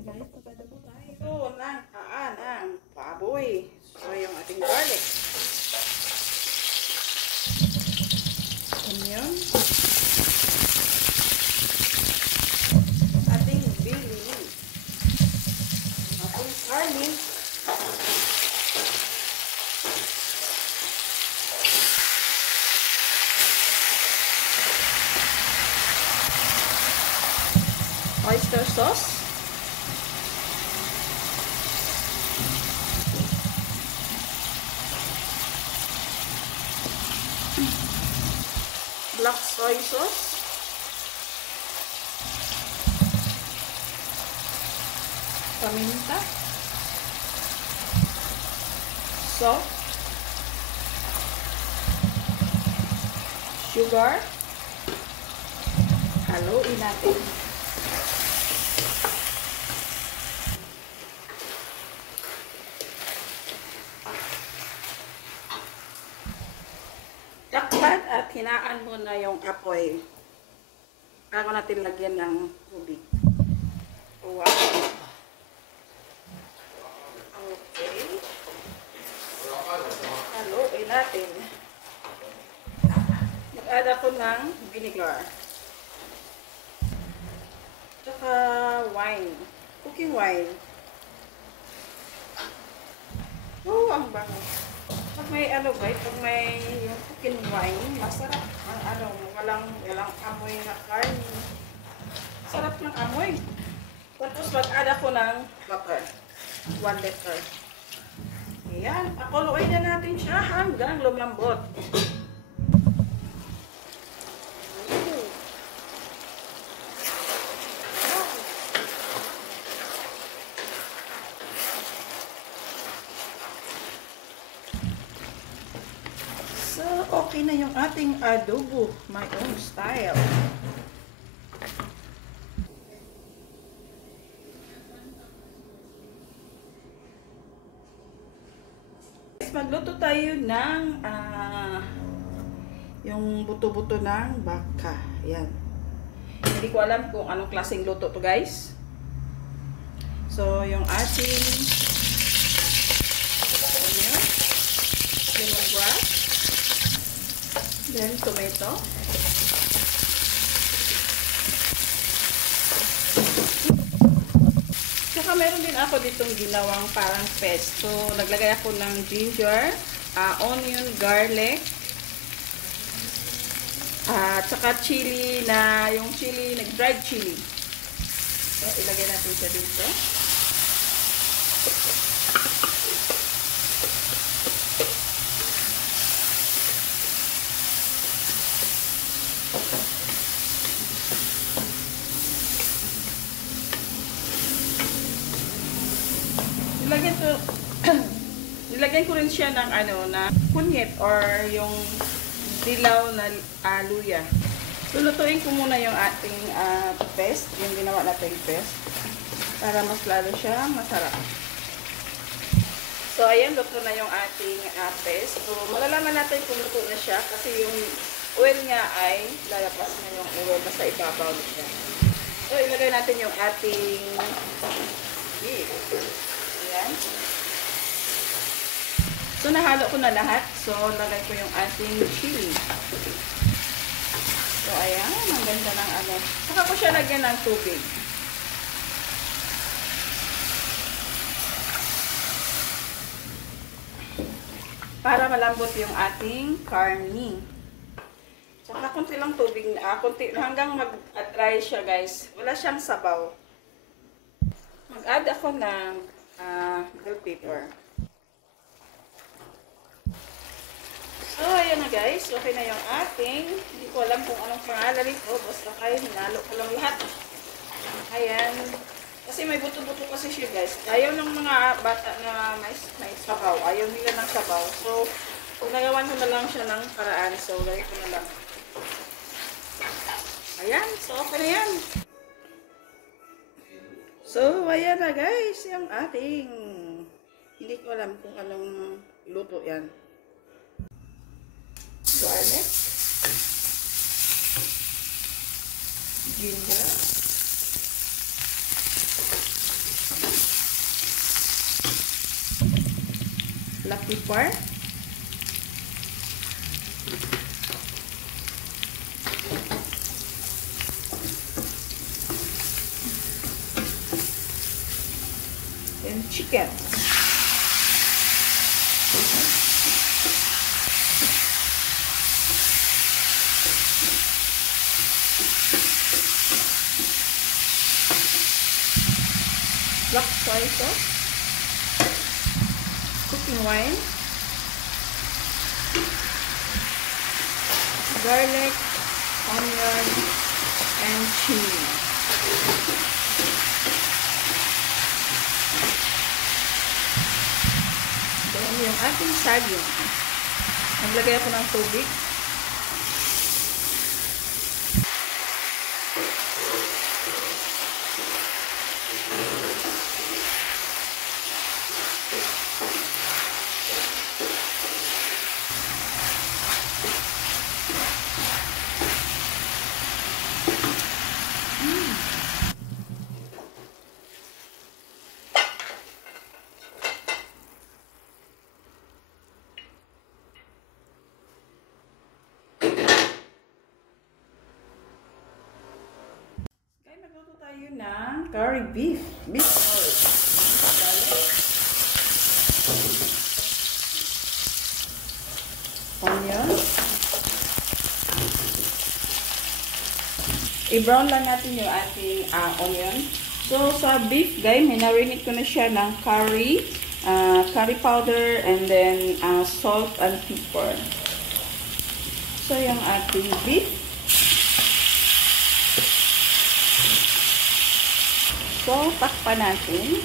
Guys, maganda po tayo. Ito ng baboy. So, yung ating garlic. Onion. Ating bay leaf. Ating garlic. Oyster sauce. Black soy sauce. Paminta. Salt. Sugar. Haluin natin. Takpan at hinaan muna yung apoy bago natin lagyan ng tubig. Wow. Okay. Haluin natin. Mag-add ako ng vinegar. Tsaka wine. Cooking wine. Oh, ang bango. Pag may pag may yung cooking wine, masarap. Walang amoy na karne. Sarap ng amoy. Tapos mag-add ako ng butter. 1 liter. Ayan. Pakuluin na natin siya hanggang lumambot. So, okay na yung ating adobo, my own style. Magluto tayo ng yung buto-buto ng baka. Ayan. Hindi ko alam kung anong klaseng luto to, guys. So, yung ating lemongrass. Then, tomato. Saka meron din ako ditong ginawang parang pesto. Naglagay ako ng ginger, onion, garlic, saka chili yung dried chili. So, ilagay natin siya dito. Nilagyan ko rin siya ng na kunyet or yung dilaw na luya. Lulutuin ko muna yung ating paste, yung ginawa nating paste, para mas lalo siya masarap. So, ayan, luto na yung ating paste. So, malalaman natin kung luto na siya kasi yung oil nga ay lalabas na yung oil, basta ibabaw na siya. So, ilagay natin yung ating beef. Ayan. So, nahalo ko na lahat. So, lagay ko yung ating chili. So, ayan. Ang ganda ng Saka ko siya lagyan ng tubig. Para malambot yung ating karni. Saka kunti lang tubig hanggang mag-dry siya, guys. Wala siyang sabaw. Mag-add ako ng bell pepper. So, ayan na, guys. Okay na yung ating. Hindi ko alam kung anong pangalan nito. Basta kayo, hinalo ko lang lahat. Ayan. Kasi may buto-buto kasi siya, guys. Ayaw ng mga bata na may sabaw. Ayaw nila ng sabaw. So, nagawan ko na lang siya ng paraan. So, gawin ko na lang. Ayan. So, okay na yan. So, ayan na, guys. Yung ating. Hindi ko alam kung anong luto yan. Garlic, ginger, black pepper. Then chicken. Black soy sauce, cooking wine, garlic, onion, and chili. Then yung ating saging. Naglagay ako ng tubig. Magluto tayo ng curry beef. Beef curry. Onion. I-brown lang natin yung ating onion. So, sa beef, guys, minarinate ko na siya ng curry, curry powder, and then salt and pepper. So, yung ating beef. So, takpan natin.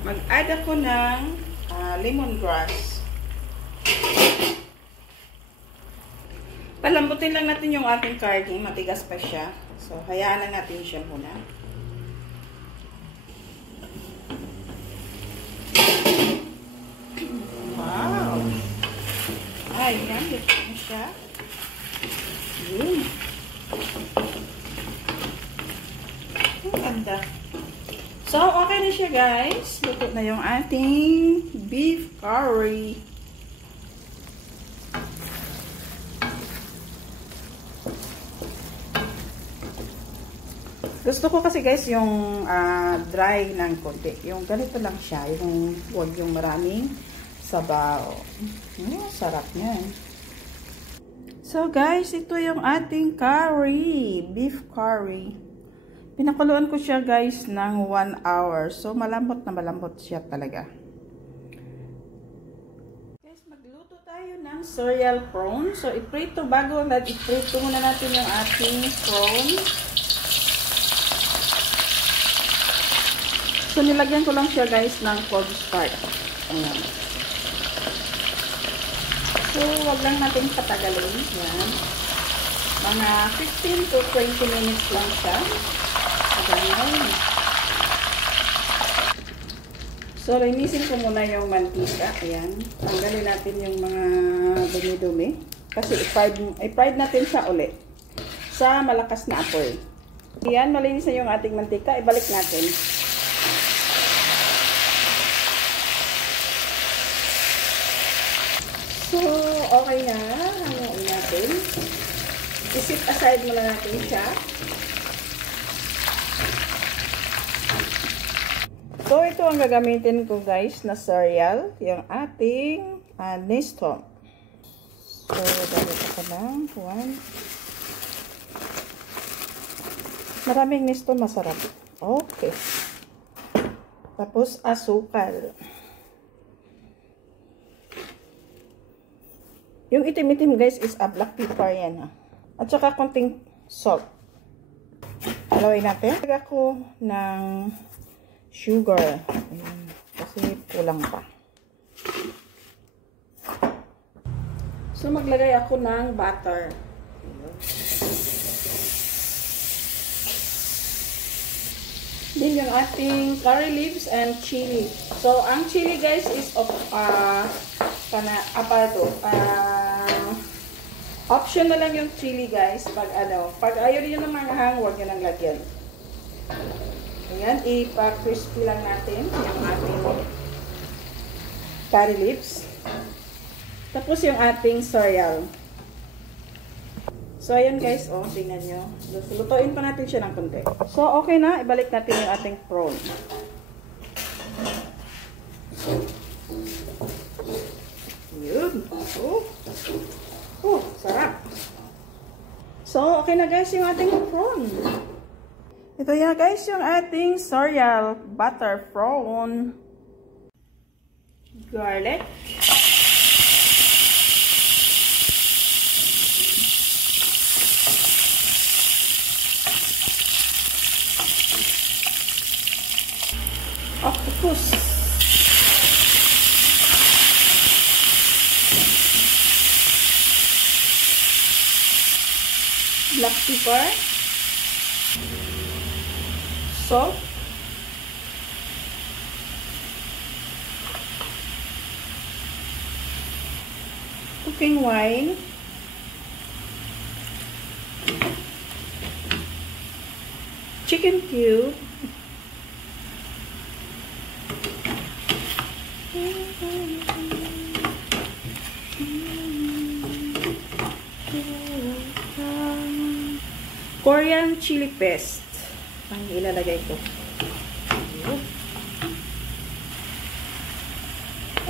Mag-add ako ng lemongrass. Palambutin lang natin yung ating curry. Matigas pa siya. So, hayaan lang natin siya muna. Wow! Ay, yan. Dito na siya. Yun. Ganda. So, okay na siya, guys. Luto na yung ating beef curry. Gusto ko kasi, guys, yung dry ng konti. Yung ganito lang siya. Yung huwag yung maraming sabaw. Sarap niyan. So, guys, ito yung ating curry. Beef curry. Pinakuluan ko siya, guys, ng 1 hour. So, malambot na malambot siya talaga. Guys, magluto tayo ng cereal prawn. So, iprito, bago iprito muna natin yung ating prawn. So, nilagyan ko lang siya, guys, ng cornstarch. Ayan. So, wag lang natin patagalin. Yan. Mga 15 to 20 minutes lang siya. Ayan. So, linisin ko muna yung mantika. Ayan. Tanggalin natin yung mga dumi-dumi. Kasi i-fried natin siya ulit sa malakas na apoy. Ayan, malinis na yung ating mantika. Ibalik natin. So, okay na. Hanguin natin. I-sit aside muna natin siya. So, ito ang gagamitin ko, guys, na cereal. Yung ating Nestum. So, gamit ako ng 1. Maraming Nestum, masarap. Okay. Tapos, asukal. Yung itim-itim, guys, is black pepper yan. Ha? At saka konting salt. Halawin natin. Lagay ako ng sugar. Ayan. Kasi kulang pa. So, maglagay ako ng butter. Din yung ating curry leaves and chili. So, ang chili, guys, is of option na lang yung chili, guys. Pag ayaw niyo ng manghang, huwag niyo nang lagyan. Ayan, ipa-crispy lang natin yung ating curry leaves. Tapos yung ating sorrel. So, ayan guys, oh, tingnan nyo. Lutuin pa natin siya ng konti. So, okay na. Ibalik natin yung ating prawn. Yun. Sarap. So, okay na guys yung ating prawn. Ito yan guys yung ating sorrel butter prawn. Garlic. Octopus. Black pepper. Salt. Cooking wine. Chicken cube. Korean chili paste. Ang ilalagay ko.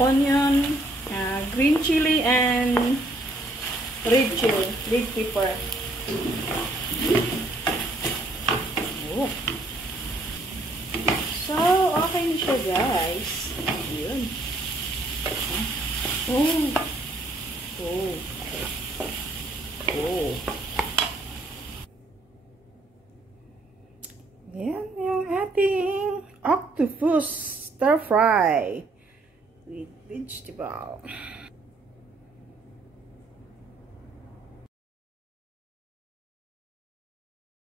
Onion, green chili, and red chili, red pepper. So, okay na siya guys. Yun. Yan yung ating octopus stir fry with vegetable.